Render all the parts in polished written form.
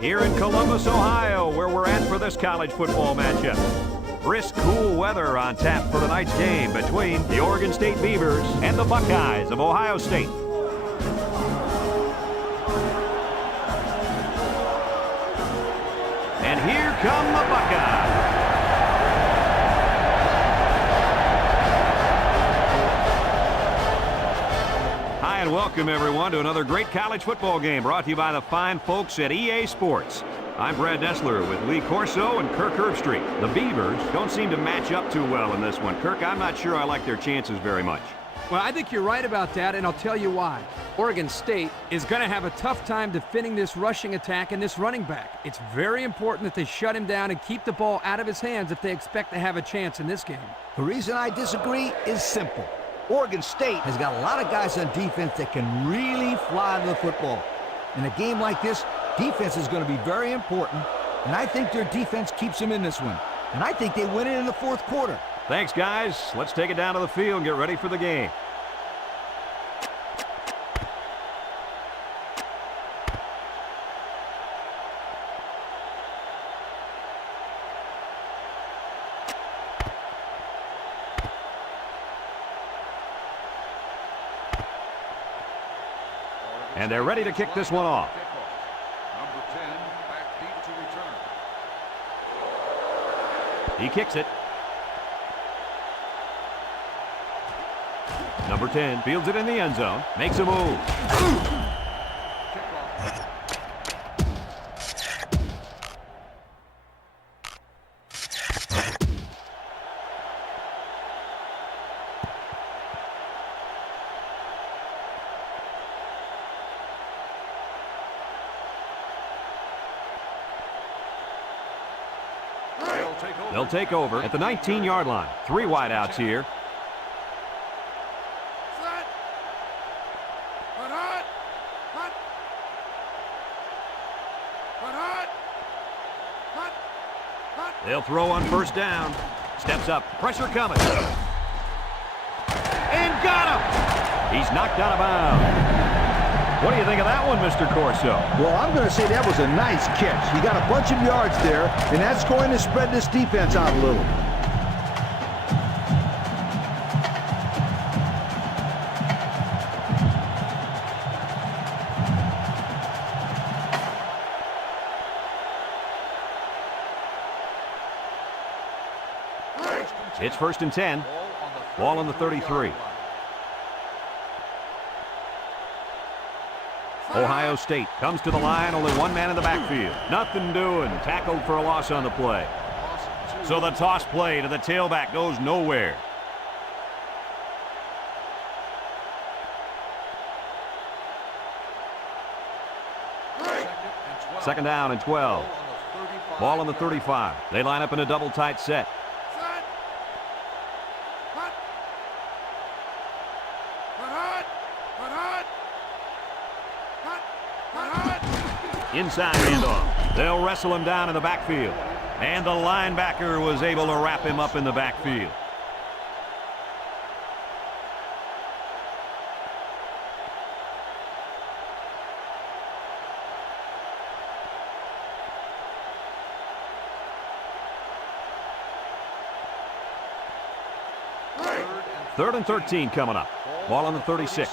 here in Columbus, Ohio, where we're at for this college football matchup. Brisk, cool weather on tap for tonight's game between the Oregon State Beavers and the Buckeyes of Ohio State. And here come the Buckeyes. Hi and welcome everyone to another great college football game brought to you by the fine folks at EA Sports. I'm Brad Nessler with Lee Corso and Kirk Herbstreit. The Beavers don't seem to match up too well in this one. Kirk, I'm not sure I like their chances very much. Well, I think you're right about that, and I'll tell you why. Oregon State is going to have a tough time defending this rushing attack and this running back. It's very important that they shut him down and keep the ball out of his hands if they expect to have a chance in this game. The reason I disagree is simple. Oregon State has got a lot of guys on defense that can really fly the football. In a game like this, defense is going to be very important, and I think their defense keeps them in this one. And I think they win it in the fourth quarter. Thanks, guys. Let's take it down to the field and get ready for the game. And they're ready to kick this one off. Number 10, back deep to return. He kicks it. Number 10 fields it in the end zone. Makes a move. They'll take over at the 19-yard line. 3 wideouts here. They'll throw on first down. Steps up. Pressure coming. And got him! He's knocked out of bounds. What do you think of that one, Mr. Corso? Well, I'm going to say that was a nice catch. He got a bunch of yards there, and that's going to spread this defense out a little. It's 1st and 10. Ball on the 33. Ohio State comes to the line, only one man in the backfield. Nothing doing. Tackled for a loss on the play. So the toss play to the tailback goes nowhere. Second down and 12. Ball on the 35. They line up in a double tight set. Inside handoff. They'll wrestle him down in the backfield. And the linebacker was able to wrap him up in the backfield. Third and 13 coming up. Ball on the 36.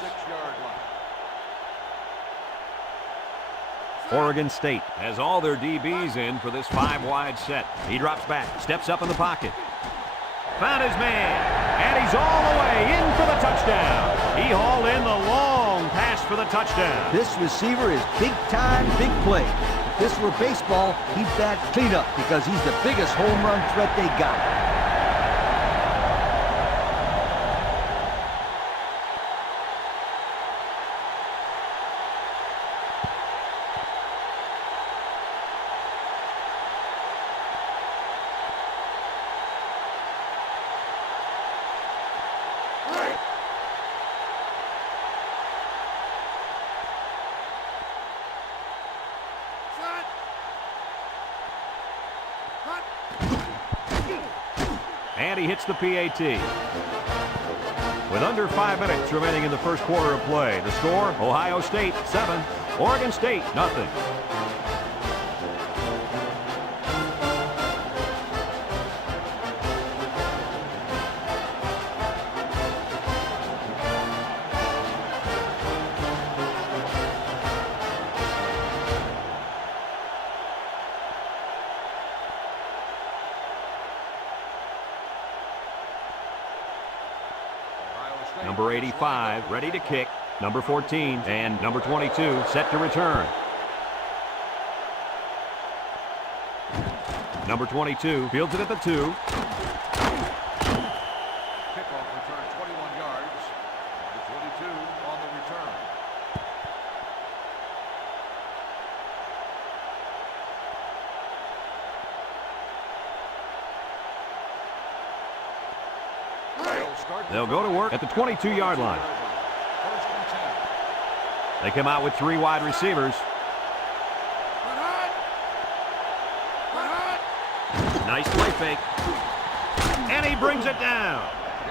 Oregon State has all their DBs in for this 5-wide set. He drops back, steps up in the pocket. Found his man, and he's all the way in for the touchdown. He hauled in the long pass for the touchdown. This receiver is big time, big play. If this were baseball, he'd bat cleanup because he's the biggest home run threat they got. And he hits the PAT. With under 5 minutes remaining in the first quarter of play, the score, Ohio State 7, Oregon State nothing. Number 85 ready to kick. Number 14 and number 22 set to return. Number 22 fields it at the 2. Kickoff return 21 yards. Number 22 on the return. They'll go to work at the 22-yard line. First and 10. They come out with 3 wide receivers. Nice play fake. And he brings it down.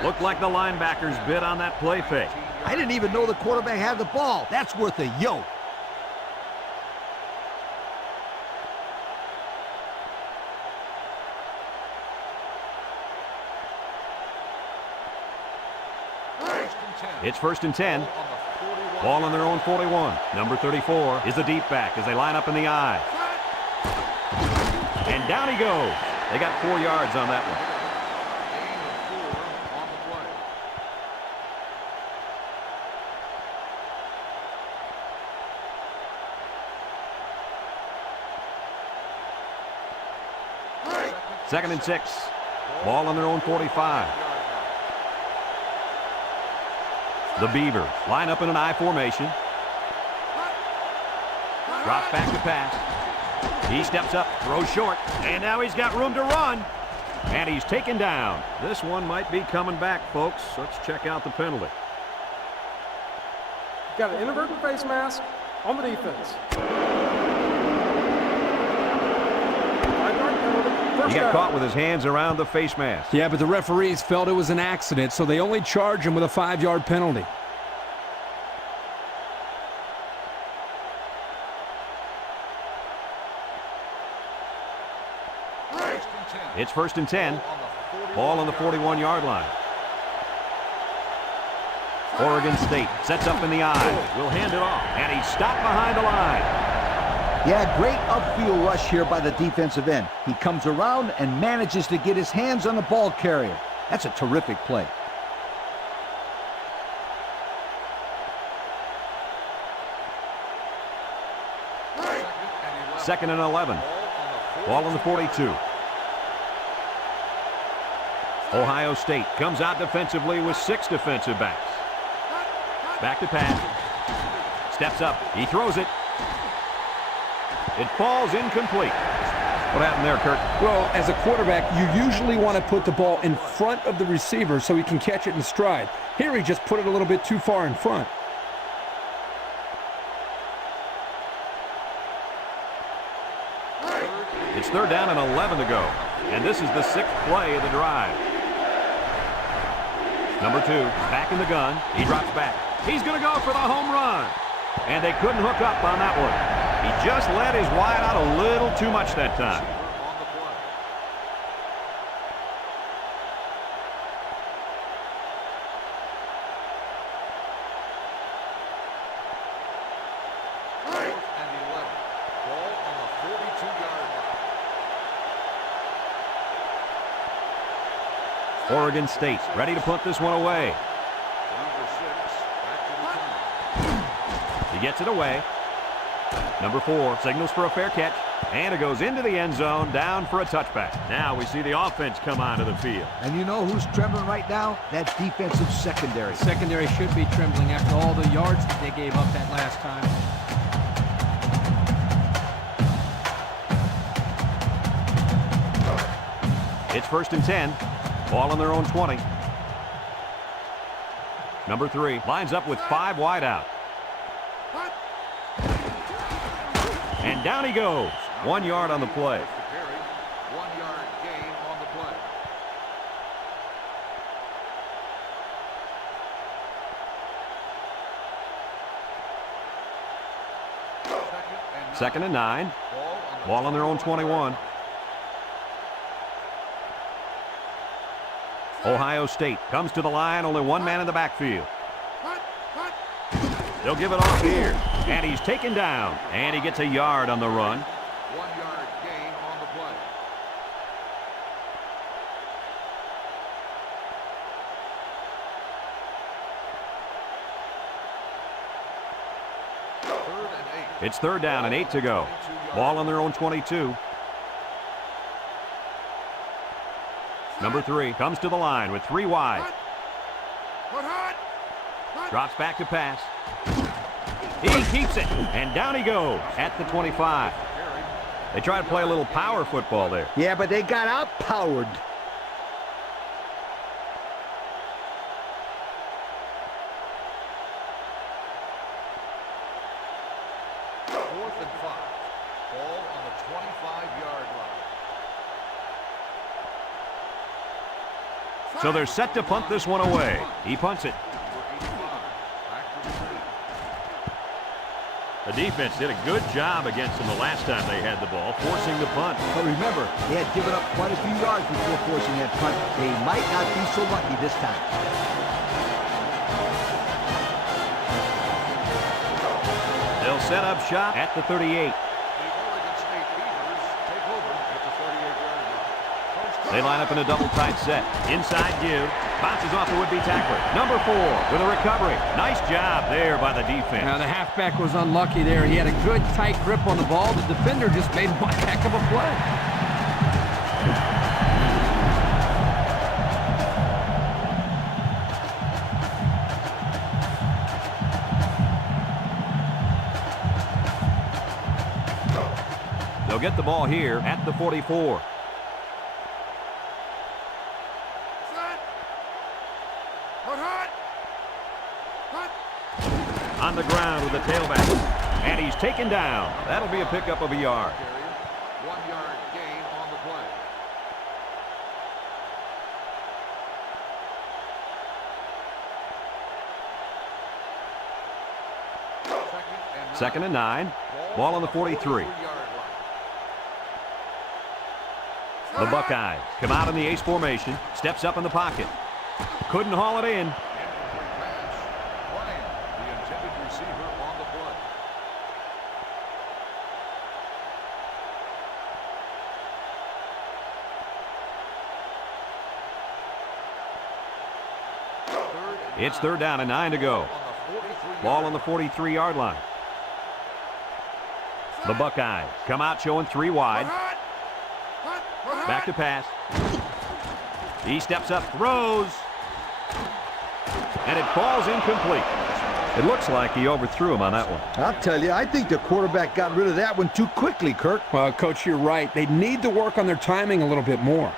Looked like the linebackers bid on that play fake. I didn't even know the quarterback had the ball. That's worth a yoke. It's first and 10. Ball on their own 41. Number 34 is the deep back as they line up in the I. And down he goes. They got 4 yards on that one. Gain of 4 on the play. Second and 6. Ball on their own 45. The Beavers line up in an I formation. Drops back to pass. He steps up, throws short, and now he's got room to run. And he's taken down. This one might be coming back, folks. Let's check out the penalty. Got an inadvertent face mask on the defense. 5-yard penalty. First He got down. caught with his hands around the face mask. Yeah, but the referees felt it was an accident, so they only charge him with a 5-yard penalty. It's first and 10. Ball on the 41-yard line. Oregon State sets up in the I. Will hand it off, and he's stopped behind the line. Yeah, great upfield rush here by the defensive end. He comes around and manages to get his hands on the ball carrier. That's a terrific play. Second and 11. Ball on the 42. Ohio State comes out defensively with 6 defensive backs. Back to pass. Steps up. He throws it. It falls incomplete. What happened there, Kurt? Well, as a quarterback, you usually want to put the ball in front of the receiver so he can catch it in stride. Here he just put it a little bit too far in front. It's third down and 11 to go. And this is the 6th play of the drive. Number 2, back in the gun. He drops back. He's going to go for the home run. And they couldn't hook up on that one. He just let his wide out a little too much that time. On the play. Fourth and 11. Ball on the 42-yard line. Oregon State ready to punt this one away. Number 6 back to return. He gets it away. Number 4 signals for a fair catch. And it goes into the end zone, down for a touchback. Now we see the offense come onto the field. And you know who's trembling right now? That defensive secondary. Secondary should be trembling after all the yards that they gave up that last time. It's first and 10. Ball on their own 20. Number 3 lines up with 5 wide out. And down he goes. 1 yard on the play. To carry. 1-yard gain on the play. Second and 9. Ball Ball on their own 21. Ohio State comes to the line, only 1 man in the backfield. They'll give it off here. And he's taken down. And he gets a yard on the run. 1-yard gain on the play. It's 3rd down and 8 to go. Ball on their own 22. Number 3 comes to the line with 3 wide. Drops back to pass. He keeps it, and down he goes at the 25. They try to play a little power football there. Yeah, but they got outpowered. Fourth and 5. Ball on the 25-yard line. So they're set to punt this one away. He punts it. The defense did a good job against them the last time they had the ball, forcing the punt. But remember, they had given up quite a few yards before forcing that punt. They might not be so lucky this time. They'll set up shop at the 38. The Oregon State Beavers take over at the 38-yard line. They line up in a double tight set. Inside give. Bounces off the would-be tackler. Number 4 with a recovery. Nice job there by the defense. Now, the halfback was unlucky there. He had a good, tight grip on the ball. The defender just made one heck of a play. They'll get the ball here at the 44. On the ground with the tailback. And he's taken down. That'll be a pickup of a yard. 1 yard gain on the play. Second and 9. Ball on the 43. The Buckeyes come out in the ace formation. Steps up in the pocket. Couldn't haul it in. It's 3rd down and 9 to go. Ball on the 43-yard line. The Buckeyes come out showing 3 wide. Back to pass. He steps up, throws. And it falls incomplete. It looks like he overthrew him on that one. I'll tell you, I think the quarterback got rid of that one too quickly, Kirk. Well, Coach, you're right. They need to work on their timing a little bit more.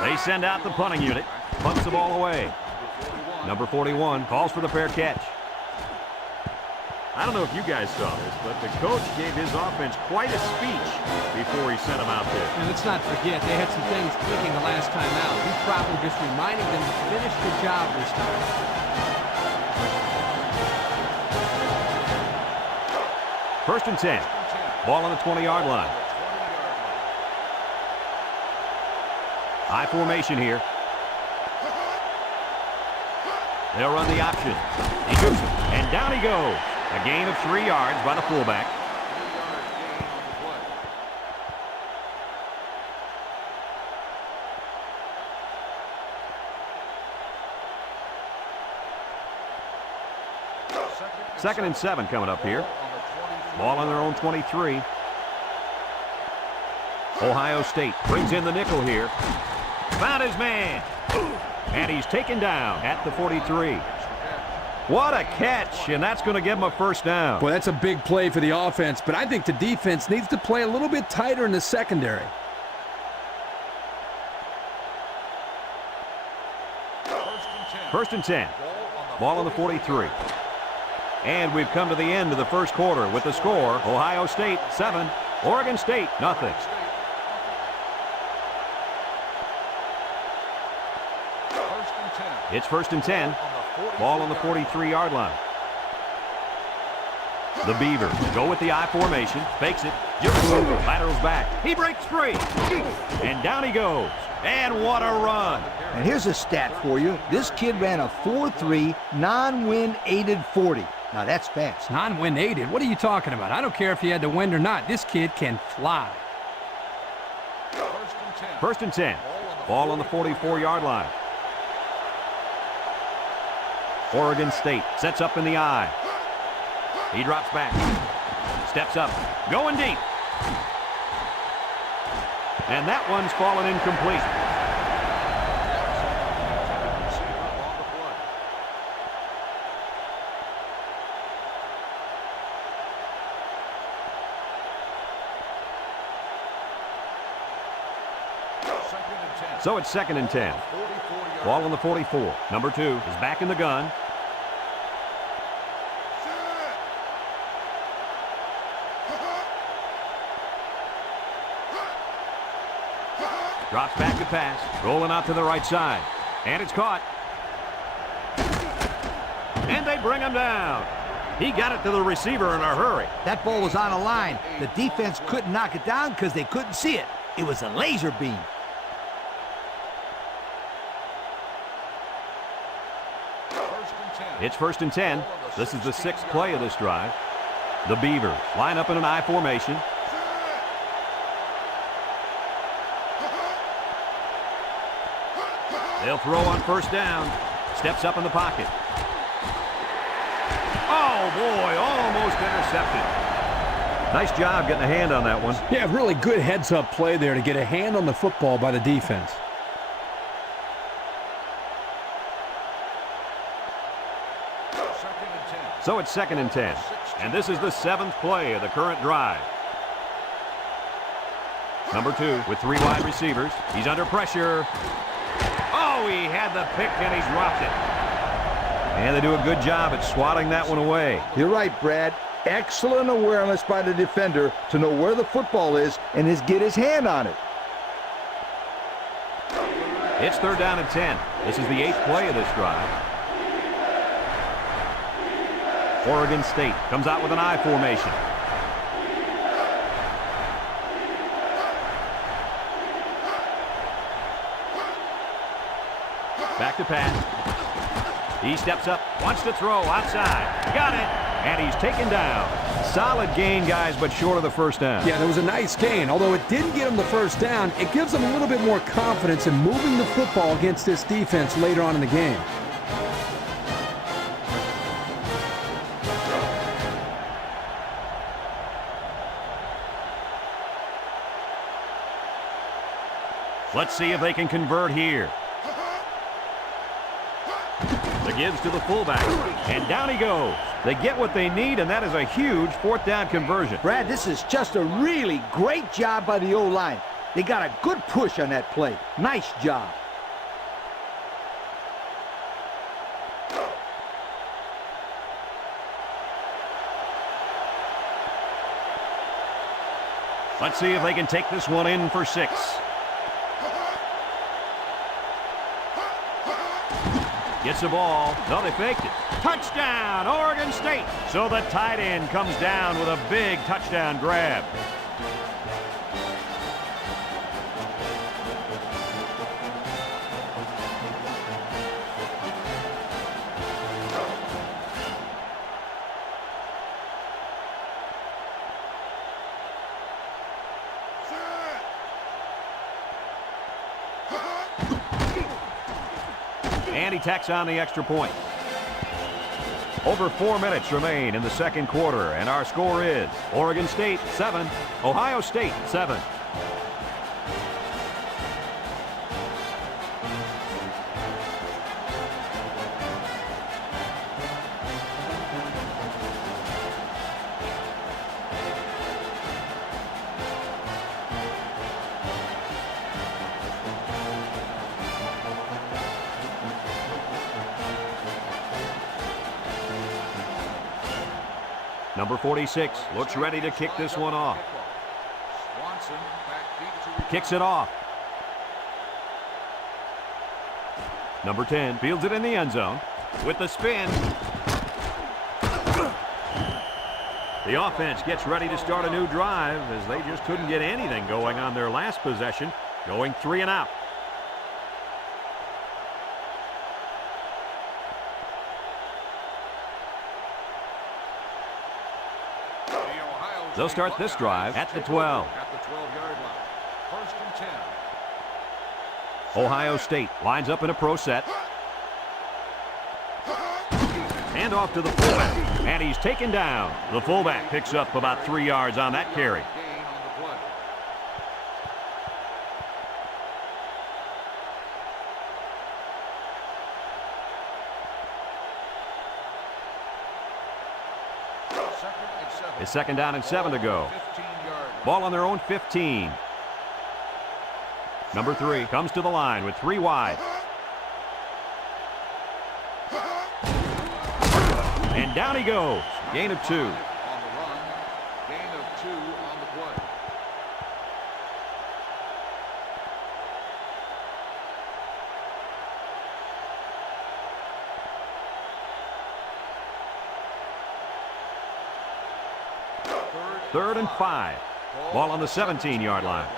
They send out the punting unit. Punts the ball away. Number 41 calls for the fair catch. I don't know if you guys saw this, but the coach gave his offense quite a speech before he sent them out there. And let's not forget, they had some things clicking the last time out. He's probably just reminding them to finish the job this time. First and 10. Ball on the 20-yard line. High formation here. They'll run the option. He shoots it, and down he goes. A gain of 3 yards by the fullback. Second and 7 coming up here. Ball on their own 23. Ohio State brings in the nickel here. Found his man. And he's taken down at the 43. What a catch, and that's going to give him a first down. Boy, that's a big play for the offense, but I think the defense needs to play a little bit tighter in the secondary. First and 10. Ball on the 43. And we've come to the end of the first quarter with the score, Ohio State 7, Oregon State nothing. It's first and 10. Ball on the 43-yard line. The Beavers go with the I formation. Fakes it. Laterals back. He breaks free. And down he goes. And what a run. And here's a stat for you. This kid ran a 4.3 non-win aided 40. Now that's fast. Non-win aided? What are you talking about? I don't care if he had the wind or not. This kid can fly. First and 10. Ball on the 44-yard line. Oregon State sets up in the I. He drops back. Steps up. Going deep. And that one's fallen incomplete. So it's second and 10. Ball on the 44. Number 2 is back in the gun. Drops back to pass. Rolling out to the right side. And it's caught. And they bring him down. He got it to the receiver in a hurry. That ball was on a line. The defense couldn't knock it down because they couldn't see it. It was a laser beam. It's first and 10. This is the 6th play of this drive. The Beavers line up in an I formation. They'll throw on first down. Steps up in the pocket. Oh, boy, almost intercepted. Nice job getting a hand on that one. Yeah, really good heads-up play there to get a hand on the football by the defense. So it's second and 10. And this is the 7th play of the current drive. Number 2 with 3 wide receivers. He's under pressure. Oh, he had the pick and he's dropped it. And they do a good job at swatting that one away. You're right, Brad. Excellent awareness by the defender to know where the football is and get his hand on it. It's third down and 10. This is the 8th play of this drive. Oregon State comes out with an I formation. Back to pass. He steps up, wants to throw outside. Got it, and he's taken down. Solid gain, guys, but short of the first down. Yeah, that was a nice gain. Although it didn't get him the first down, it gives them a little bit more confidence in moving the football against this defense later on in the game. Let's see if they can convert here. The gives to the fullback, and down he goes. They get what they need, and that is a huge 4th down conversion. Brad, this is just a really great job by the O-line. They got a good push on that play. Nice job. Let's see if they can take this one in for 6. Gets the ball. No, they faked it. Touchdown, Oregon State. So the tight end comes down with a big touchdown grab. And he tacks on the extra point. Over 4 minutes remain in the second quarter, and our score is Oregon State 7, Ohio State 7. Number 46 looks ready to kick this one off. Kicks it off. Number 10 fields it in the end zone with the spin. The offense gets ready to start a new drive as they just couldn't get anything going on their last possession, going 3 and out. They'll start this drive at the 12. At the 12-yard line. First and 10. Ohio State lines up in a pro set. And off to the fullback. And he's taken down. The fullback picks up about 3 yards on that carry. Gain on the play. It's 2nd down and 7 to go. 15-yard. Ball on their own 15. Number 3 comes to the line with 3 wide. And down he goes. Gain of 2. On the run. Gain of 2 on the play. Third and 5. Ball on the 17-yard line.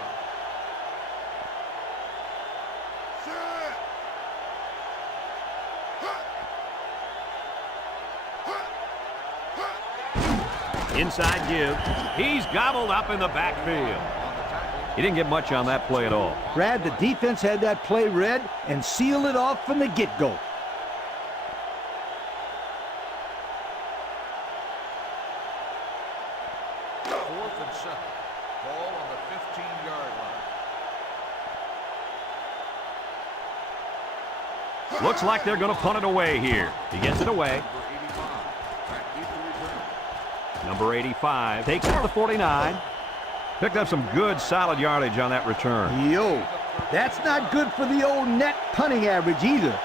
Inside give. He's gobbled up in the backfield. He didn't get much on that play at all. Brad, the defense had that play read and sealed it off from the get-go. Fourth and 7. Ball on the 15-yard line. Looks like they're going to punt it away here. He gets it away. Number 85. Back deep to return. Number 85 takes it to the 49. Picked up some good solid yardage on that return. Yo, that's not good for the old net punting average either.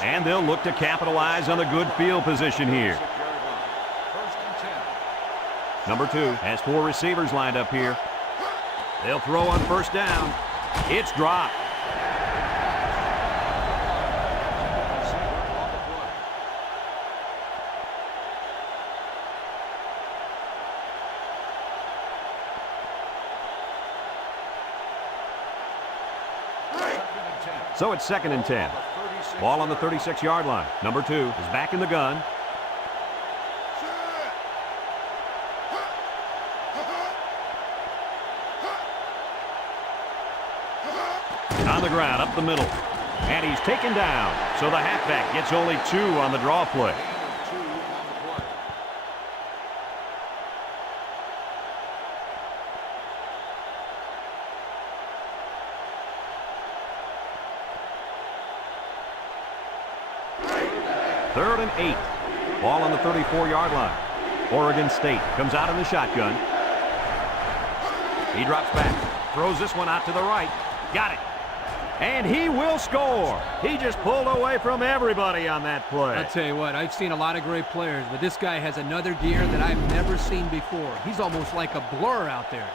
And they'll look to capitalize on the good field position here. First and 10. Number 2 has 4 receivers lined up here. They'll throw on 1st down. It's dropped. So it's 2nd and 10. Ball on the 36-yard line. Number 2 is back in the gun. On the ground, up the middle. And he's taken down. So the halfback gets only 2 on the draw play. Third and 8. Ball on the 34-yard line. Oregon State comes out in the shotgun. He drops back. Throws this one out to the right. Got it. And he will score. He just pulled away from everybody on that play. I'll tell you what, I've seen a lot of great players, but this guy has another gear that I've never seen before. He's almost like a blur out there.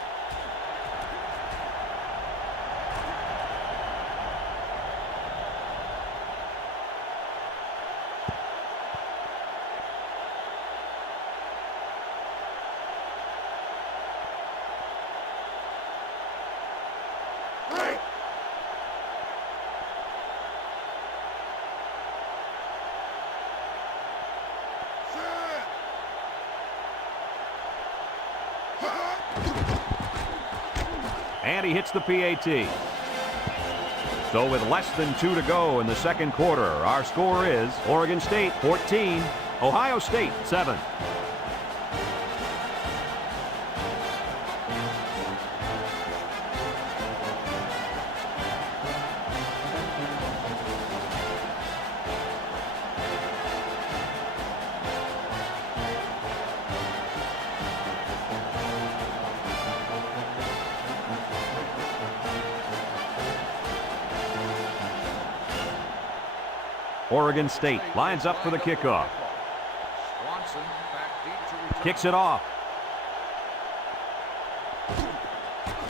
And he hits the PAT. So with less than 2 to go in the 2nd quarter, our score is Oregon State 14, Ohio State 7. Oregon State lines up for the kickoff. Swanson back deep to return. Kicks it off.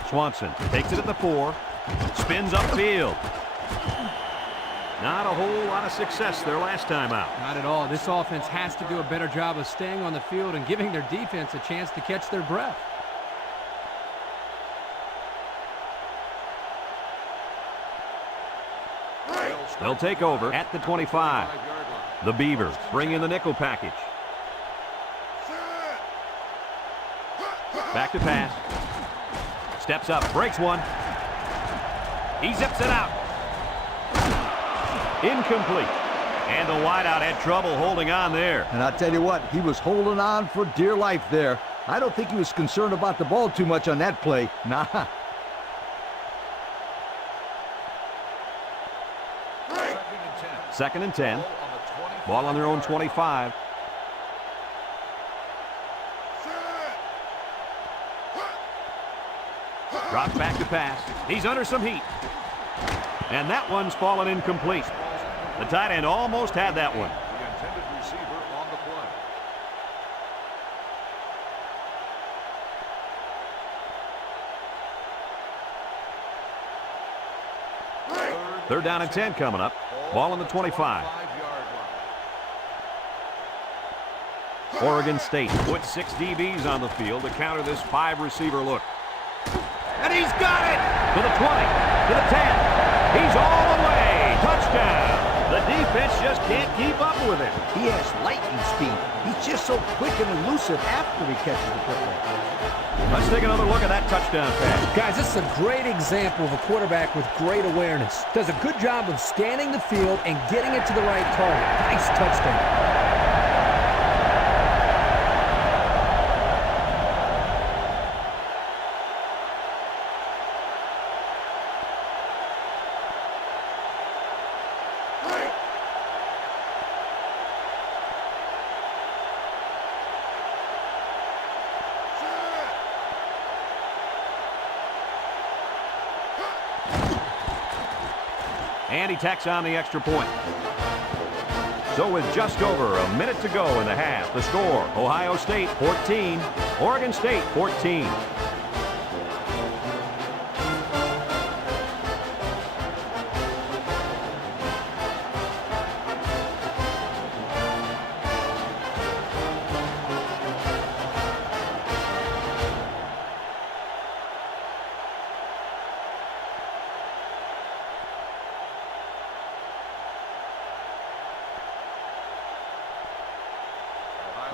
Swanson takes it at the 4. Spins upfield. Not a whole lot of success there last time out. Not at all. This offense has to do a better job of staying on the field and giving their defense a chance to catch their breath. They'll take over at the 25. The Beavers bring in the nickel package. Back to pass. Steps up, breaks one. He zips it out. Incomplete. And the wideout had trouble holding on there. And I'll tell you what, he was holding on for dear life there. I don't think he was concerned about the ball too much on that play. Nah. Second and 10. Ball on their own 25. Drops back to pass. He's under some heat. And that one's fallen incomplete. The tight end almost had that one. The intended receiver on the play. Third down and 10 coming up. Ball on the 25. Oregon State puts 6 DBs on the field to counter this 5-receiver look. And he's got it! To the 20, to the 10. He's all the way. Touchdown! The defense just can't keep up with him. He has lightning speed. He's just so quick and elusive after he catches the football. Let's take another look at that touchdown pass. Guys, this is a great example of a quarterback with great awareness. Does a good job of scanning the field and getting it to the right target. Nice touchdown. And he tacks on the extra point. So with just over a minute to go in the half, the score, Ohio State 14, Oregon State 14.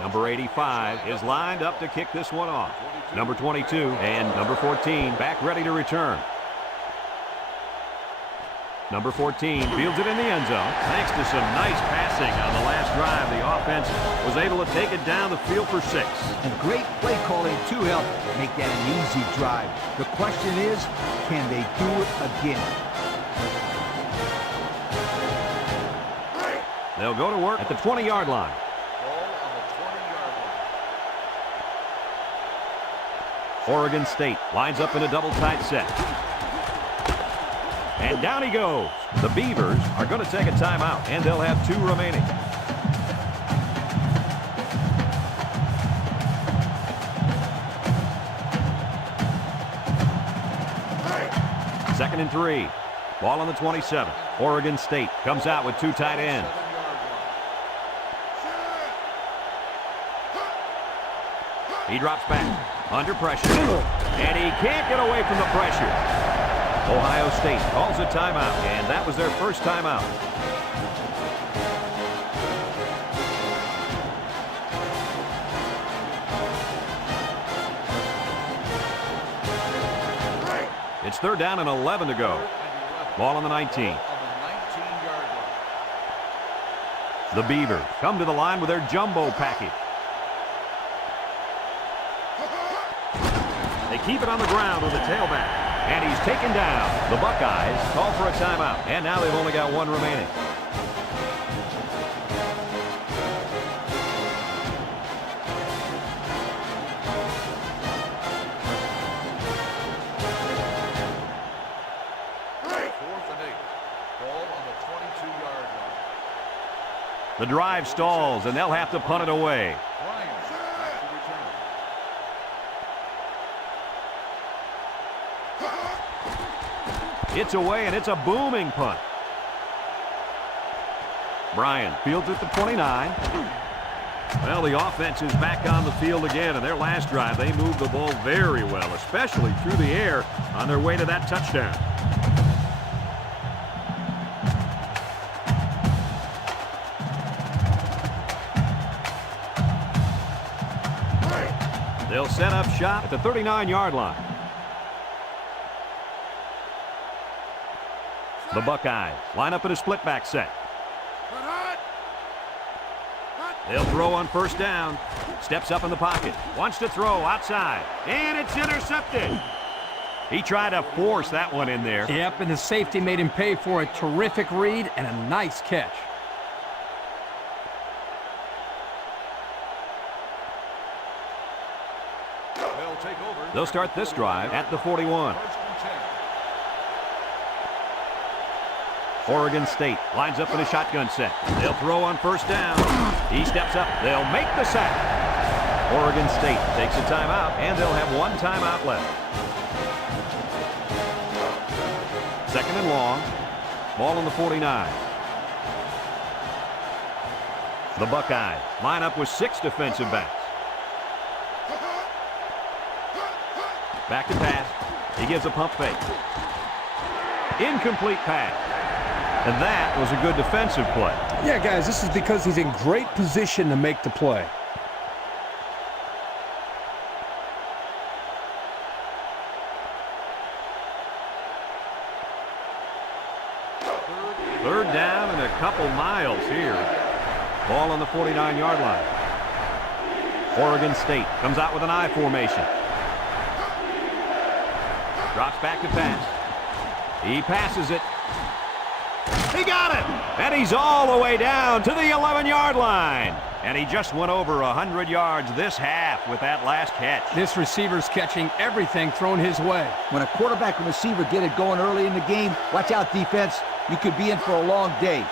Number 85 is lined up to kick this one off. Number 22 and number 14 back ready to return. Number 14 fields it in the end zone. Thanks to some nice passing on the last drive, the offense was able to take it down the field for 6. And great play calling to help make that an easy drive. The question is, can they do it again? They'll go to work at the 20-yard line. Oregon State lines up in a double tight set. And down he goes. The Beavers are going to take a timeout, and they'll have 2 remaining. Second and 3. Ball on the 27. Oregon State comes out with 2 tight ends. He drops back. Under pressure, and he can't get away from the pressure. Ohio State calls a timeout, and that was their first timeout. It's third down and 11 to go. Ball on the 19. The Beavers come to the line with their jumbo package. They keep it on the ground with the tailback. And he's taken down. The Buckeyes call for a timeout. And now they've only got 1 remaining. Fourth and 8. Ball on the 22-yard line. The drive stalls, and they'll have to punt it away. It's away, and it's a booming punt. Bryan fields at the 29. Well, the offense is back on the field again, and their last drive, they moved the ball very well, especially through the air on their way to that touchdown. They'll set up shop at the 39-yard line. The Buckeyes line up in a split back set. They'll throw on first down. Steps up in the pocket. Wants to throw outside. And it's intercepted. He tried to force that one in there. Yep, and the safety made him pay for a terrific read and a nice catch. They'll take over. They'll start this drive at the 41. First and 10. Oregon State lines up in a shotgun set. They'll throw on first down. He steps up. They'll make the sack. Oregon State takes a timeout, and they'll have one timeout left. Second and long. Ball on the 49. The Buckeyes line up with 6 defensive backs. Back to pass. He gives a pump fake. Incomplete pass. And that was a good defensive play. Yeah, guys, this is because he's in great position to make the play. Third down and a couple miles here. Ball on the 49-yard line. Oregon State comes out with an I formation. Drops back to pass. He passes it. He got it! And he's all the way down to the 11-yard line. And he just went over 100 yards this half with that last catch. This receiver's catching everything thrown his way. When a quarterback and receiver get it going early in the game, watch out, defense. You could be in for a long day.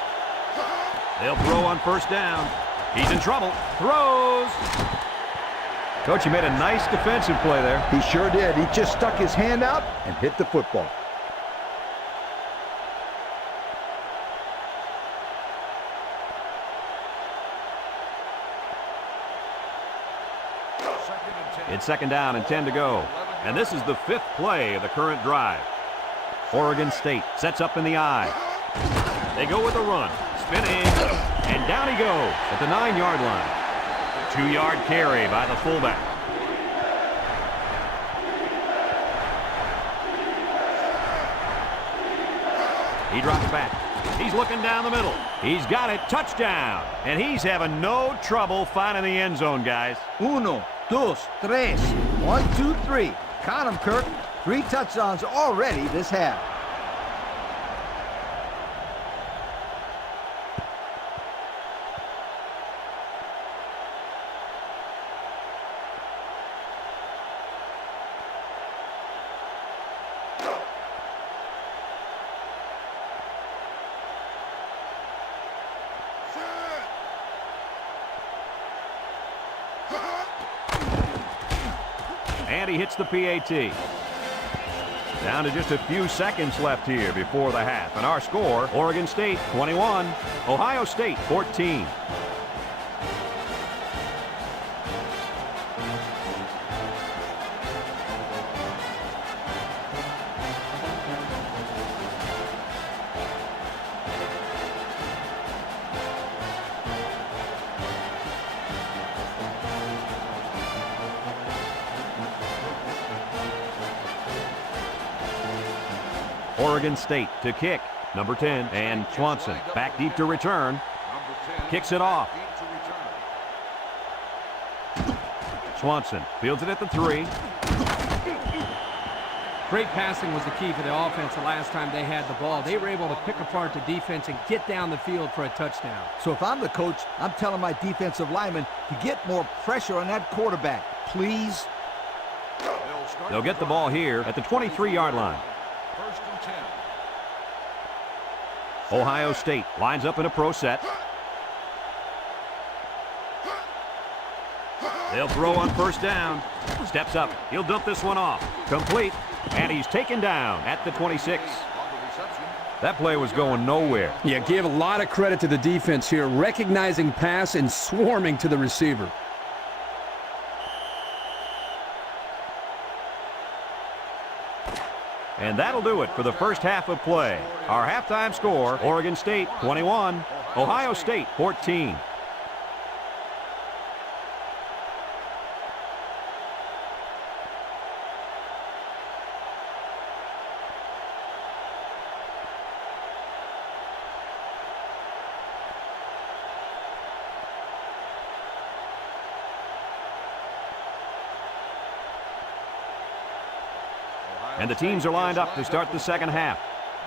They'll throw on first down. He's in trouble. Throws. Coach, he made a nice defensive play there. He sure did. He just stuck his hand out and hit the football. It's second down and 10 to go. And this is the 5th play of the current drive. Oregon State sets up in the I. They go with a run. Spinning. And down he goes at the 9-yard line. 2-yard carry by the fullback. He drops back. He's looking down the middle. He's got it. Touchdown. And he's having no trouble finding the end zone, guys. 1, 2, 3. 1, 2, 3. Count them, Kirk. 3 touchdowns already this half. And he hits the PAT. Down to just a few seconds left here before the half. And our score, Oregon State 21, Ohio State 14. Oregon State to kick. Number 10, and Swanson back deep to return. Kicks it off. Swanson fields it at the 3. Great passing was the key for the offense the last time they had the ball. They were able to pick apart the defense and get down the field for a touchdown. So if I'm the coach, I'm telling my defensive linemen to get more pressure on that quarterback, please. They'll get the ball here at the 23-yard line. First and 10. Ohio State lines up in a pro set. They'll throw on first down. Steps up. He'll dump this one off. Complete. And he's taken down at the 26. That play was going nowhere. Yeah, give a lot of credit to the defense here, recognizing pass and swarming to the receiver. And that'll do it for the first half of play. Our halftime score, Oregon State 21, Ohio State 14. And the teams are lined up to start the second half.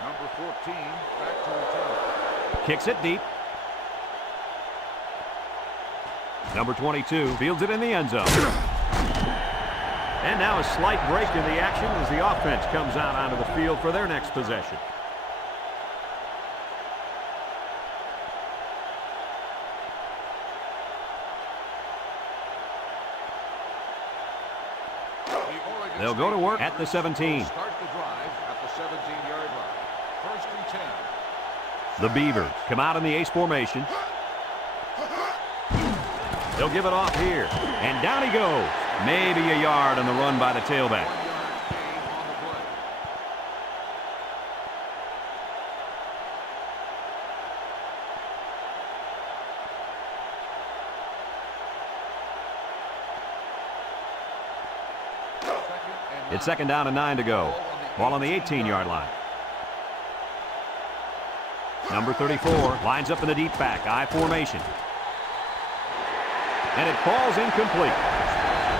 Number 14 back to return. Kicks it deep. Number 22 fields it in the end zone. And now a slight break in the action as the offense comes out onto the field for their next possession. They'll go to work at the 17. Start the drive at the 17-yard line. 1st and 10. The Beavers come out in the ace formation. They'll give it off here. And down he goes. Maybe a yard on the run by the tailback. 1 yard gain on the play. It's 2nd down and 9 to go. Ball on the 18-yard line. Number 34 lines up in the deep back, I formation. And it falls incomplete.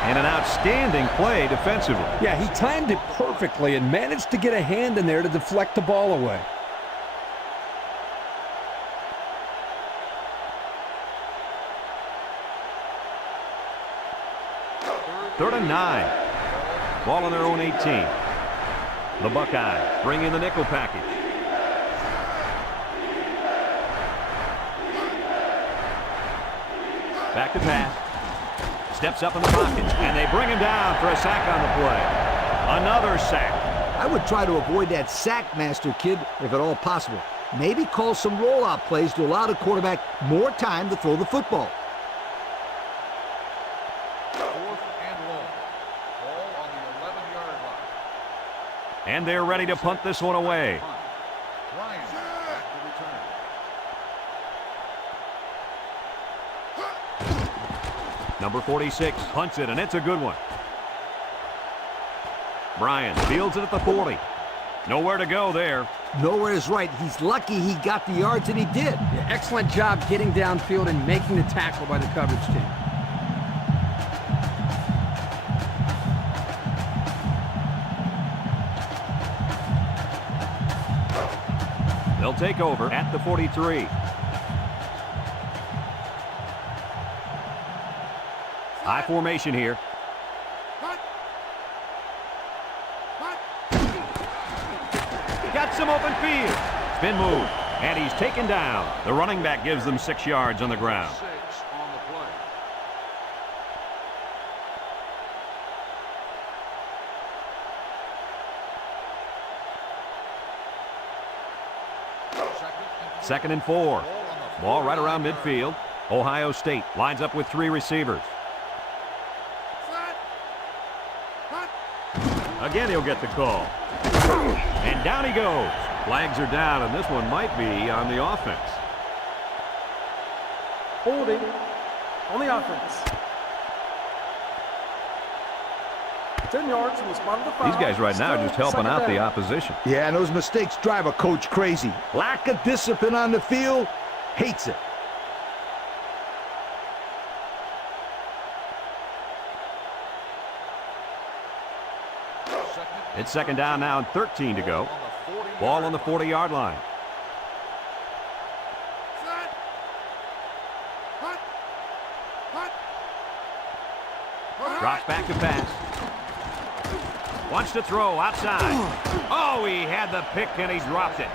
And an outstanding play defensively. Yeah, he timed it perfectly and managed to get a hand in there to deflect the ball away. Third and 9. Ball on their own 18. The Buckeyes bring in the nickel package. Back to pass. Steps up in the pocket, and they bring him down for a sack on the play. Another sack. I would try to avoid that sack master kid if at all possible. Maybe call some rollout plays to allow the quarterback more time to throw the football. 4th and long. Ball on the 11-yard line. And they're ready to punt this one away. Ryan back to return. Number 46 punts it, and it's a good one. Bryan fields it at the 40. Nowhere to go there. Nowhere is right. He's lucky he got the yards that he did. Yeah, excellent job getting downfield and making the tackle by the coverage team. They'll take over at the 43. High formation here. Got some open field. Spin move. And he's taken down. The running back gives them 6 yards on the ground. 6 on the play. Second and 4. Ball right around midfield. Ohio State lines up with 3 receivers. Again, he'll get the call. And down he goes. Flags are down, and this one might be on the offense. Holding on the offense. 10 yards from the spot of the foul. These guys right now are just helping out the opposition. Yeah, and those mistakes drive a coach crazy. Lack of discipline on the field, hates it. It's 2nd down now and 13 to go. Ball on the 40-yard line. Drops back to pass. Wants to throw outside. Oh, he had the pick and he dropped it.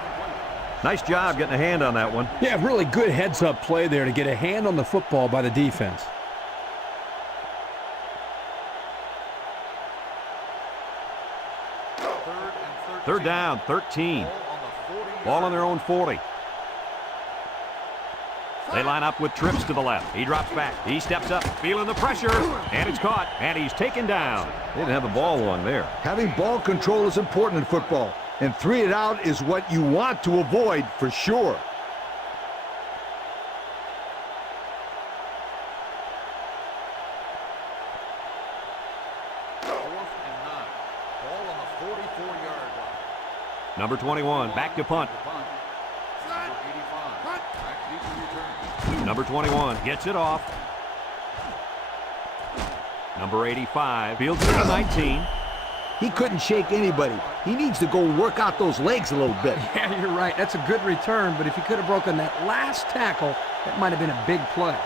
Nice job getting a hand on that one. Yeah, really good heads-up play there to get a hand on the football by the defense. Third down, 13. Ball on their own 40. They line up with trips to the left. He drops back. He steps up, feeling the pressure, and it's caught, and he's taken down. They didn't have the ball long there. Having ball control is important in football, and 3 and out is what you want to avoid for sure. Number 21, back to punt. Number 21 gets it off. Number 85 fields it to 19. He couldn't shake anybody. He needs to go work out those legs a little bit. Yeah, you're right. That's a good return, but if he could have broken that last tackle, that might have been a big play.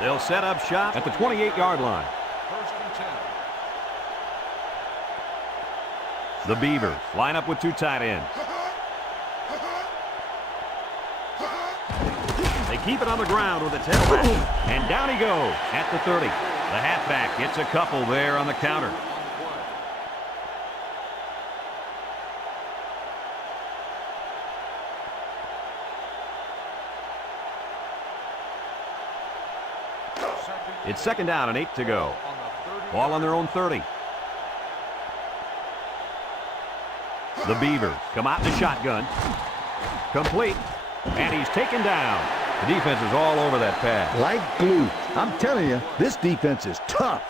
They'll set up shop at the 28-yard line. First and 10. The Beavers line up with two tight ends. They keep it on the ground with a tailback. And down he goes at the 30. The halfback gets a couple there on the counter. It's second down and 8 to go. Ball on their own 30. The Beavers come out in the shotgun. Complete. And he's taken down. The defense is all over that pass. Like glue. I'm telling you, this defense is tough.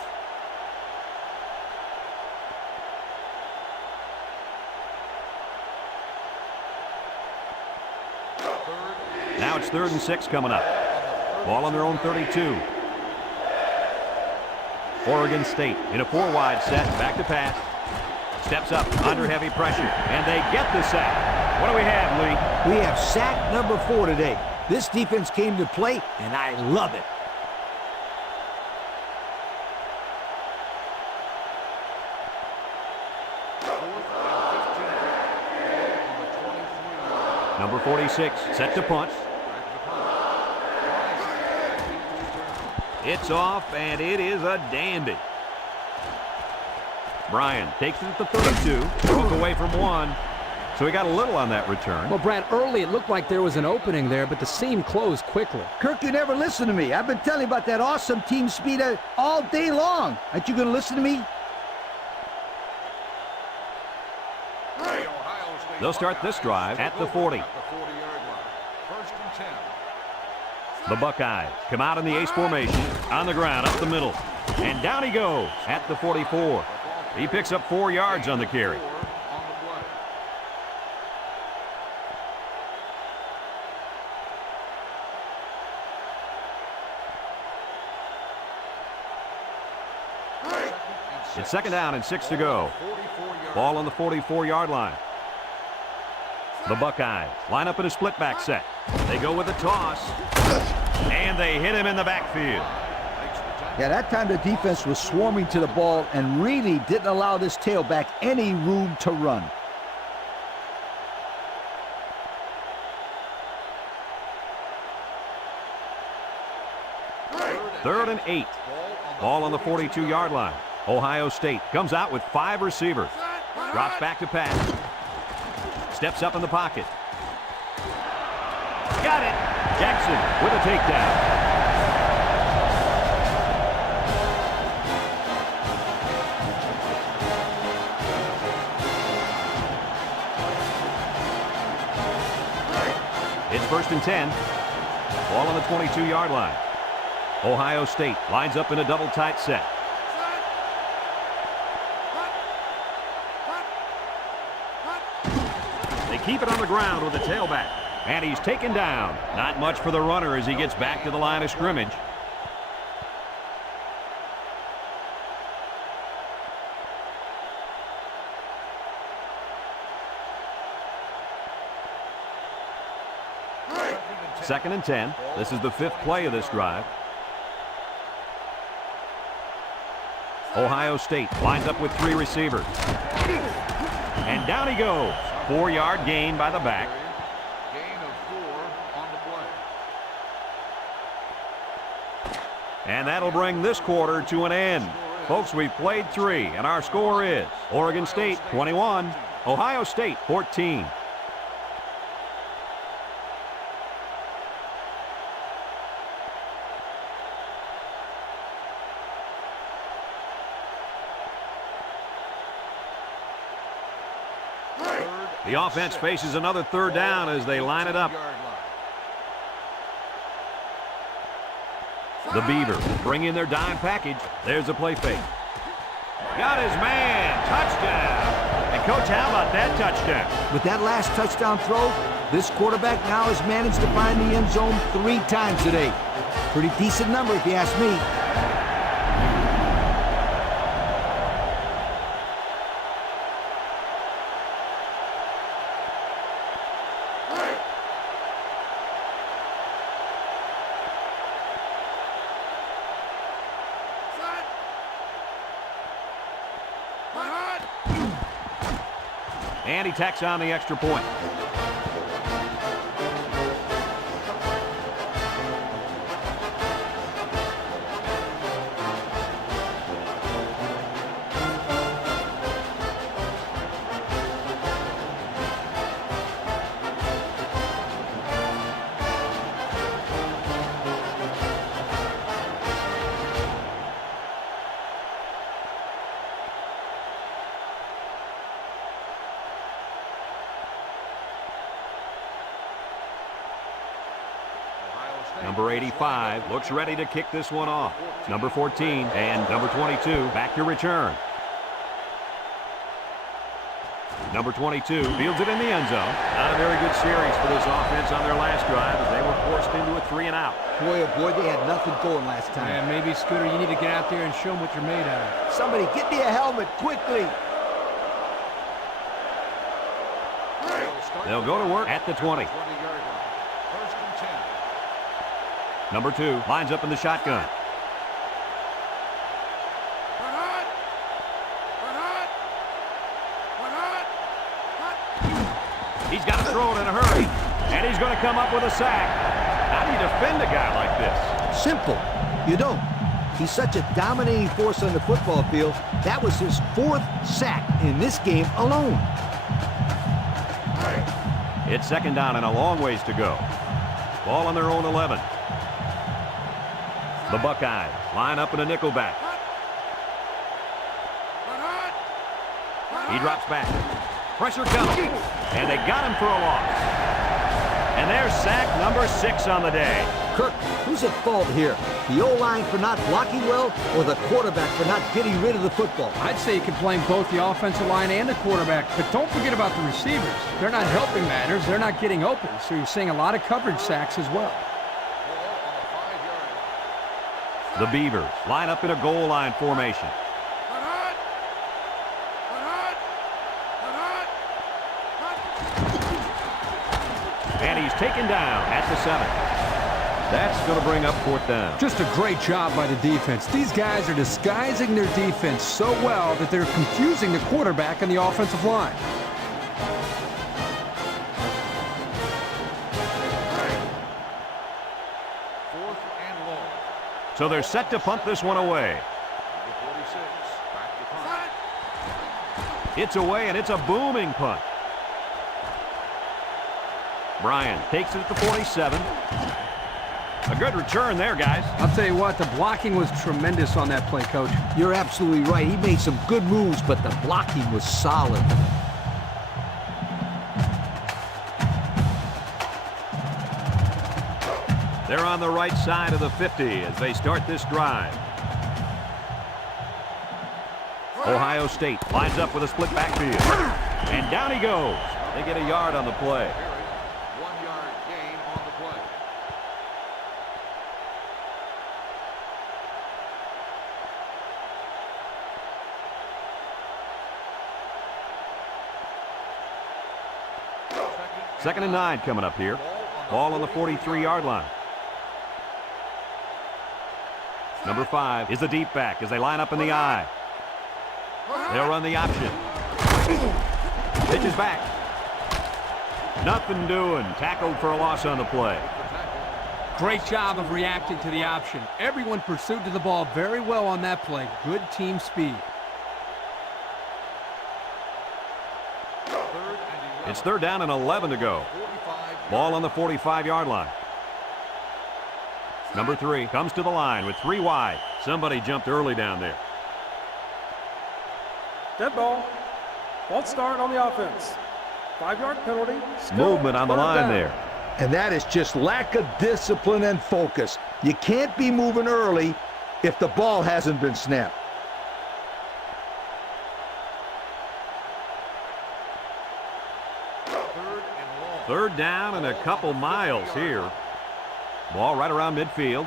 Now it's 3rd and 6 coming up. Ball on their own 32. Oregon State in a 4-wide set. Back to pass. Steps up under heavy pressure. And they get the sack. What do we have, Lee? We have sack number 4 today. This defense came to play, and I love it. Number 46 set to punt. It's off, and it is a dandy. Bryan takes it at the 32. Broke away from one. So he got a little on that return. Well, Brad, early it looked like there was an opening there, but the seam closed quickly. Kirk, you never listen to me. I've been telling you about that awesome team speed all day long. Aren't you going to listen to me? They'll start this drive at the 40. First and 10. The Buckeyes come out in the ace formation on the ground up the middle. And down he goes at the 44. He picks up 4 yards on the carry. It's second down and 6 to go. Ball on the 44-yard line. The Buckeyes line up in a split back set. They go with a toss. And they hit him in the backfield. Yeah, that time the defense was swarming to the ball and really didn't allow this tailback any room to run. Third and 8. Ball on the 42-yard line. Ohio State comes out with 5 receivers. Drops back to pass. Steps up in the pocket. Got it. Jackson with a takedown. It's first and 10. Ball on the 22-yard line. Ohio State lines up in a double tight set. They keep it on the ground with a tailback. And he's taken down. Not much for the runner as he gets back to the line of scrimmage. Second and 10. This is the 5th play of this drive. Ohio State lines up with 3 receivers. And down he goes. 4-yard gain by the back. Gain of 4 on the play. And that'll bring this quarter to an end. Folks, we've played 3, and our score is Oregon State 21, Ohio State 14. The offense faces another 3rd down as they line it up. The Beavers bring in their dime package. There's a play fake. Got his man. Touchdown. And, Coach, how about that touchdown? With that last touchdown throw, this quarterback now has managed to find the end zone 3 times today. Pretty decent number if you ask me. And he tacks on the extra point. Number 85 looks ready to kick this one off. Number 14 and number 22 back to return. Number 22 fields it in the end zone. Not a very good series for this offense on their last drive as they were forced into a 3-and-out. Boy, oh boy, they had nothing going last time. Yeah, maybe, Scooter, you need to get out there and show them what you're made out of. Somebody get me a helmet quickly. They'll go to work at the 20. First and 10. Number 2 lines up in the shotgun. He's got to throw it in a hurry, and he's going to come up with a sack. How do you defend a guy like this? Simple. You don't. He's such a dominating force on the football field. That was his 4th sack in this game alone. It's second down and a long ways to go. Ball on their own 11. The Buckeyes line up in a nickel back. He drops back. Pressure coming. And they got him for a loss. And there's sack number 6 on the day. Kirk, who's at fault here? The O-line for not blocking well or the quarterback for not getting rid of the football? I'd say you can blame both the offensive line and the quarterback, but don't forget about the receivers. They're not helping matters. They're not getting open, so you're seeing a lot of coverage sacks as well. The Beavers line up in a goal line formation. And he's taken down at the 7. That's going to bring up 4th down. Just a great job by the defense. These guys are disguising their defense so well that they're confusing the quarterback and the offensive line. So they're set to punt this one away. It's away, and it's a booming punt. Bryan takes it at the 47. A good return there, guys. I'll tell you what, the blocking was tremendous on that play, Coach. You're absolutely right. He made some good moves, but the blocking was solid. They're on the right side of the 50 as they start this drive. Ohio State lines up with a split backfield. And down he goes. They get a yard on the play. 1-yard gain on the play. Second and 9 coming up here. Ball on the 43-yard line. Number 5 is the deep back as they line up in the I. They'll run the option. Pitches back. Nothing doing. Tackled for a loss on the play. Great job of reacting to the option. Everyone pursued to the ball very well on that play. Good team speed. It's 3rd down and 11 to go. Ball on the 45-yard line. Number 3 comes to the line with 3 wide. Somebody jumped early down there. Dead ball. False start on the offense. 5-yard penalty. Still Movement on the line down. there. And that is just lack of discipline and focus. You can't be moving early if the ball hasn't been snapped. Third down and a couple miles here. Ball right around midfield.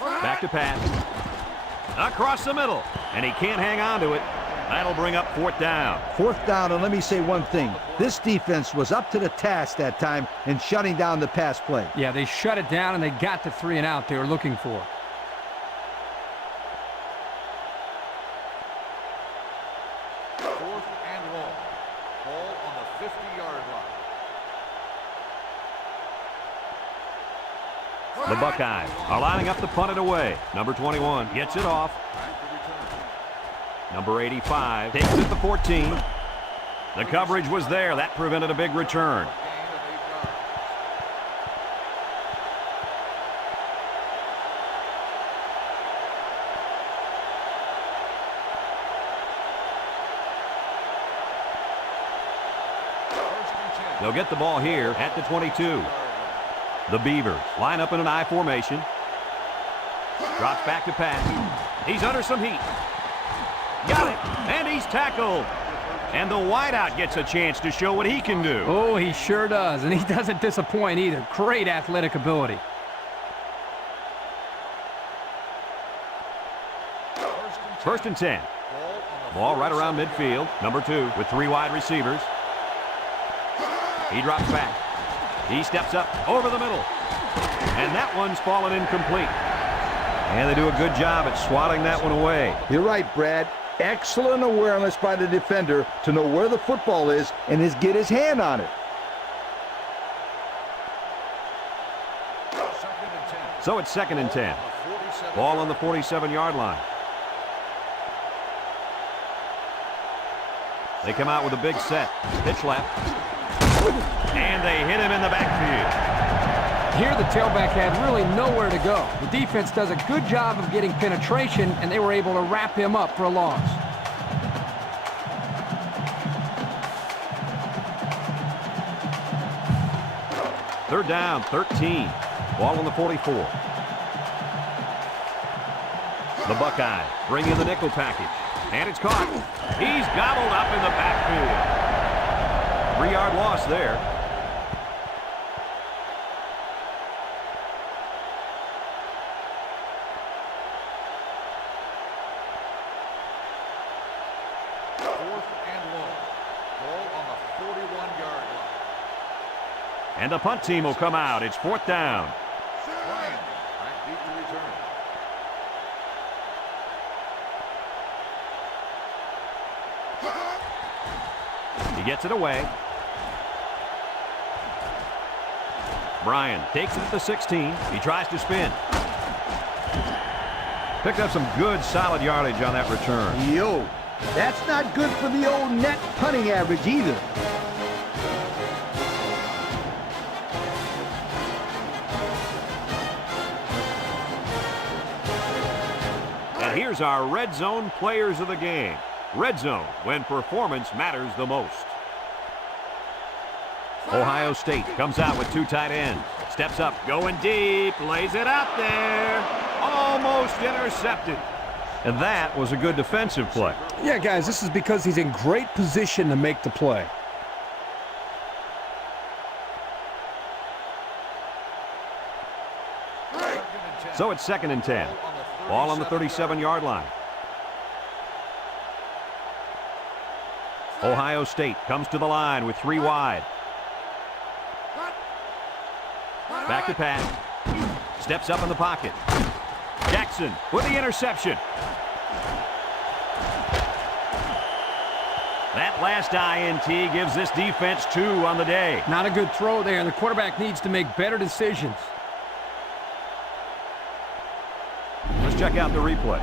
Back to pass. Across the middle. And he can't hang on to it. That'll bring up fourth down. Fourth down, and let me say one thing. This defense was up to the task that time in shutting down the pass play. Yeah, they shut it down, and they got the 3 and out they were looking for. Fourth and long. Ball on the 50-yard line. The Buckeyes are lining up to punt it away. Number 21 gets it off. Back to return. Number 85 takes it to 14. The coverage was there. That prevented a big return. Gain of 8 yards. First and 10. They'll get the ball here at the 22. The Beavers line up in an I formation. Drops back to pass. He's under some heat. Got it, and he's tackled. And the wideout gets a chance to show what he can do. Oh, he sure does, and he doesn't disappoint either. Great athletic ability. First and 10. Ball right around midfield. Number 2 with 3 wide receivers. He drops back. He steps up over the middle. And that one's fallen incomplete. And they do a good job at swatting that one away. You're right, Brad. Excellent awareness by the defender to know where the football is and get his hand on it. Second and 10. So it's 2nd and 10. Ball on the 47-yard line. They come out with a big set. Pitch left. And they hit him in the backfield. Here the tailback had really nowhere to go. The defense does a good job of getting penetration, and they were able to wrap him up for a loss. Third down, 13. Ball on the 44. The Buckeyes bring in the nickel package. And it's caught. He's gobbled up in the backfield. 3-yard loss there. Fourth and long. Ball on the 41-yard line. And the punt team will come out. It's 4th down. Bryant back deep to return. He gets it away. Bryan takes it at the 16. He tries to spin. Picked up some good, solid yardage on that return. Yo, that's not good for the old net punting average either. And here's our red zone players of the game. Red zone, when performance matters the most. Ohio State comes out with 2 tight ends. Steps up, going deep, lays it out there. Almost intercepted. And that was a good defensive play. Yeah, guys, this is because he's in great position to make the play. So it's 2nd and 10. Ball on the 37-yard line. Ohio State comes to the line with 3 wide. Back to pass. Steps up in the pocket. Jackson with the interception. That last INT gives this defense 2 on the day. Not a good throw there, and the quarterback needs to make better decisions. Let's check out the replay.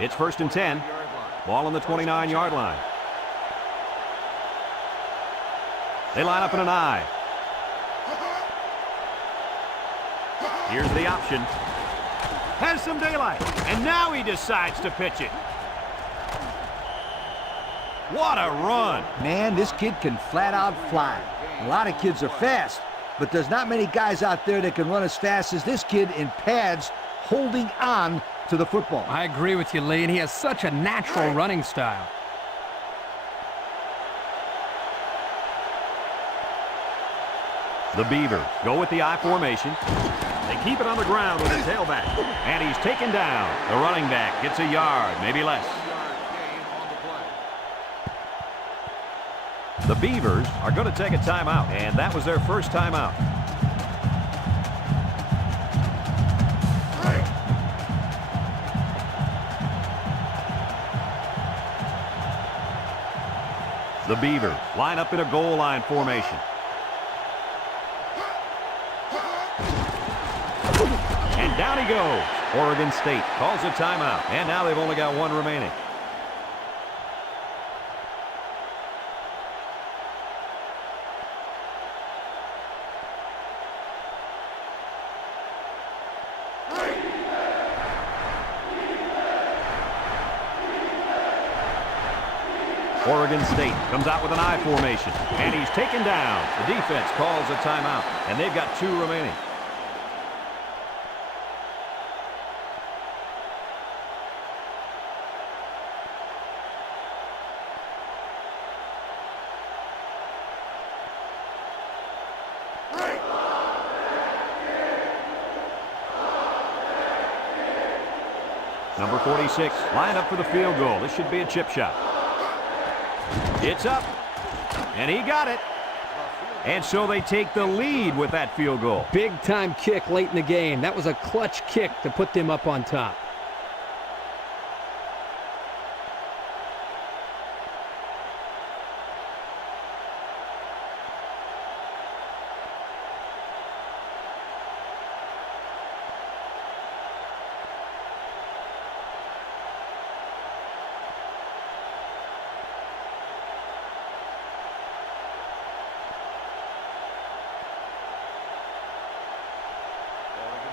It's 1st and 10. Ball on the 29-yard line. They line up in an I. Here's the option. Has some daylight. And now he decides to pitch it. What a run. Man, this kid can flat out fly. A lot of kids are fast, but there's not many guys out there that can run as fast as this kid in pads holding on to the football. I agree with you, Lee, and he has such a natural running style. The Beavers go with the I formation. They keep it on the ground with the tailback. And he's taken down. The running back gets a yard, maybe less. The Beavers are going to take a timeout, and that was their first timeout. The Beavers line up in a goal line formation. And down he goes. Oregon State calls a timeout, and now they've only got one remaining. Oregon State comes out with an I formation, and he's taken down. The defense calls a timeout, and they've got two remaining. Number 46, lined up for the field goal. This should be a chip shot. It's up, and he got it. And so they take the lead with that field goal. Big-time kick late in the game. That was a clutch kick to put them up on top.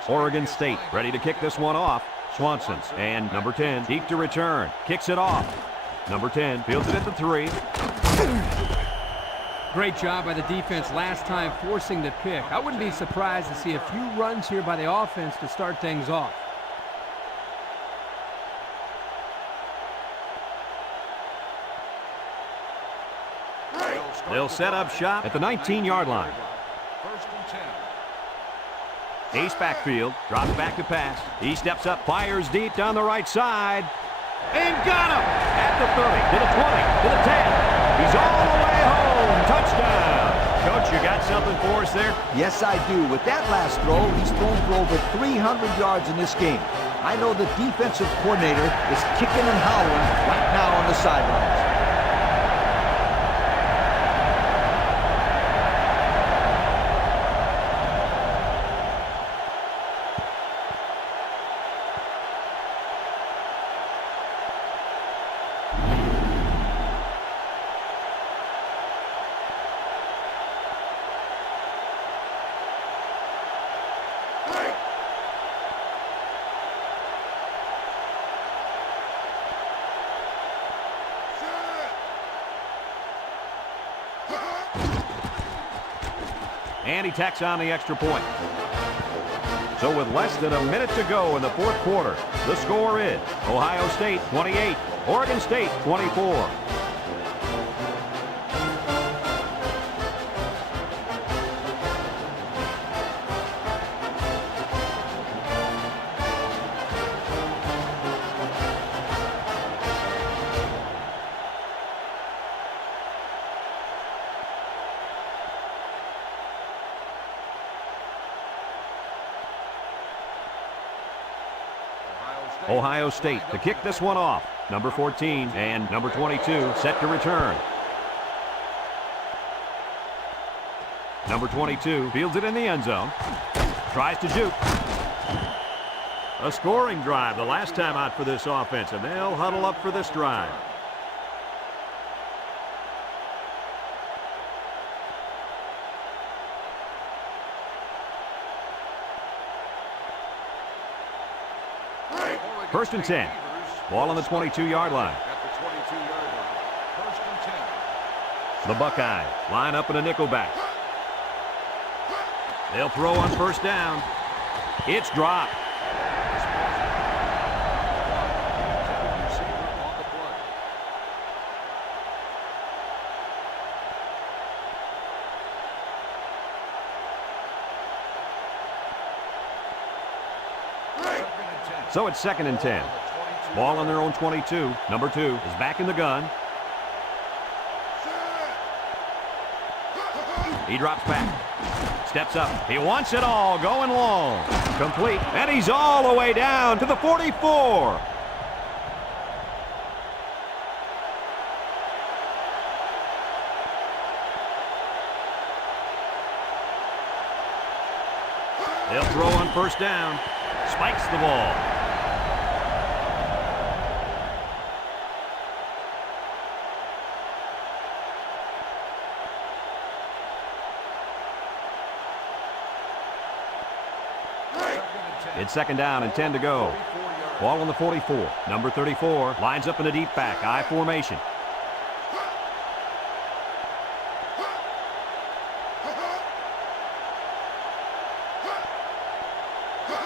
Oregon State ready to kick this one off. Swanson and number 10 deep to return. Kicks it off. Number 10 fields it at the 3. Great job by the defense last time forcing the pick. I wouldn't be surprised to see a few runs here by the offense to start things off. They'll set up shop at the 19-yard line. Ace backfield, drops back to pass. He steps up, fires deep down the right side, and got him! At the 30, to the 20, to the 10. He's all the way home. Touchdown! Coach, you got something for us there? Yes, I do. With that last throw, he's thrown for over 300 yards in this game. I know the defensive coordinator is kicking and howling right now on the sidelines. And he tacks on the extra point. So with less than a minute to go in the fourth quarter, the score is Ohio State 28, Oregon State 24. Ohio State to kick this one off. Number 14 and number 22 set to return. Number 22 fields it in the end zone. Tries to juke. A scoring drive the last time out for this offense, and they'll huddle up for this drive. First and 10. Ball on the 22-yard line. At the 22-yard line. First and The Buckeyes line up in a nickelback. They'll throw on first down. It's dropped. So it's 2nd and 10. Ball on their own 22. Number 2 is back in the gun. He drops back. Steps up. He wants it all. Going long. Complete. And he's all the way down to the 44. They'll throw on first down. Spikes the ball. It's 2nd down and 10 to go. Ball on the 44. Number 34 lines up in a deep back. I formation.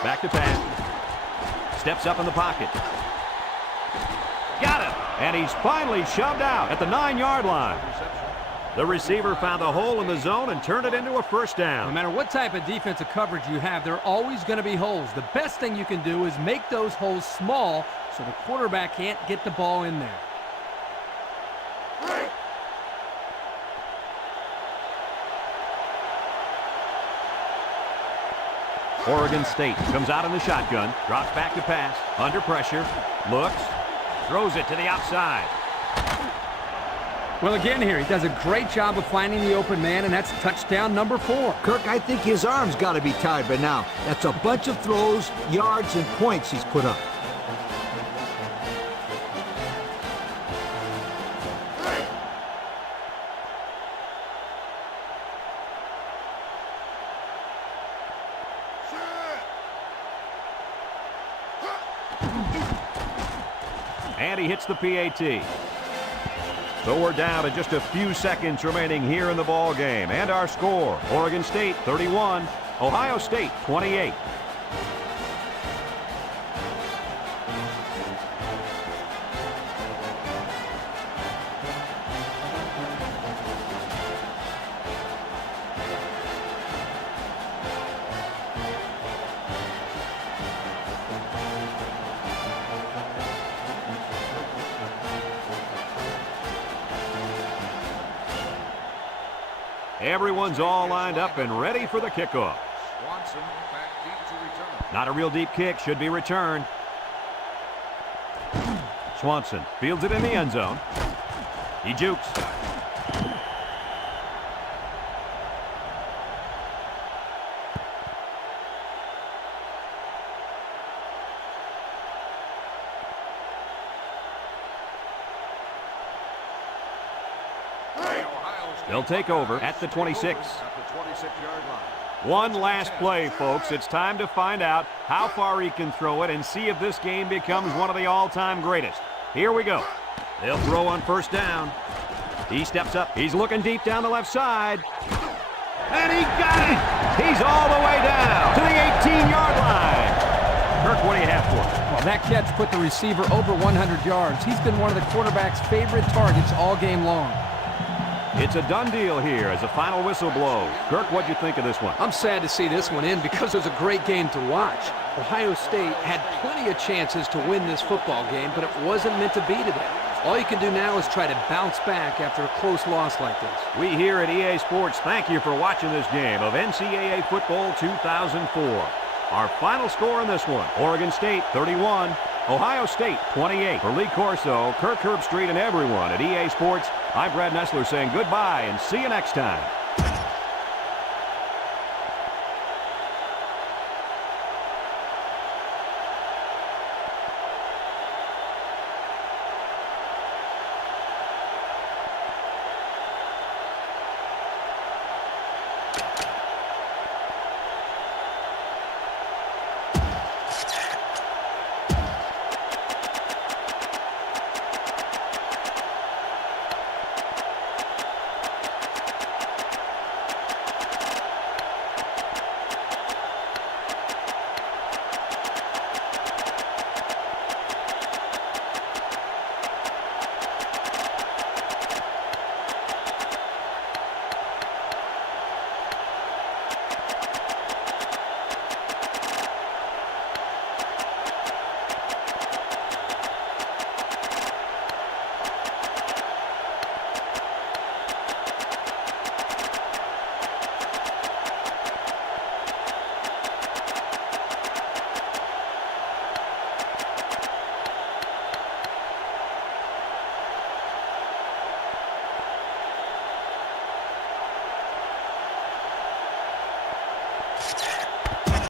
Back to pass. Steps up in the pocket. Got him. And he's finally shoved out at the 9-yard line. The receiver found a hole in the zone and turned it into a first down. No matter what type of defensive coverage you have, there are always going to be holes. The best thing you can do is make those holes small so the quarterback can't get the ball in there. Oregon State comes out in the shotgun, drops back to pass, under pressure, looks, throws it to the outside. Well, again here, he does a great job of finding the open man, and that's touchdown number 4. Kirk, I think his arm's got to be tired by now. That's a bunch of throws, yards, and points he's put up. And he hits the PAT. So we're down to just a few seconds remaining here in the ball game. And our score, Oregon State 31, Ohio State 28. Everyone's all lined up and ready for the kickoff. Swanson back deep to return. Not a real deep kick, should be returned. Swanson fields it in the end zone. He jukes. They'll take over at the 26. At the 26-yard line. One last play, folks. It's time to find out how far he can throw it and see if this game becomes one of the all-time greatest. Here we go. They'll throw on first down. He steps up. He's looking deep down the left side. And he got it! He's all the way down to the 18-yard line. Kirk, what do you have for us? Well, that catch put the receiver over 100 yards. He's been one of the quarterback's favorite targets all game long. It's a done deal here as the final whistle blows. Kirk, what'd you think of this one? I'm sad to see this one end because it was a great game to watch. Ohio State had plenty of chances to win this football game, but it wasn't meant to be today. All you can do now is try to bounce back after a close loss like this. We here at EA Sports thank you for watching this game of NCAA Football 2004. Our final score in this one, Oregon State 31, Ohio State 28. For Lee Corso, Kirk Herbstreit, and everyone at EA Sports, I'm Brad Nessler saying goodbye and see you next time.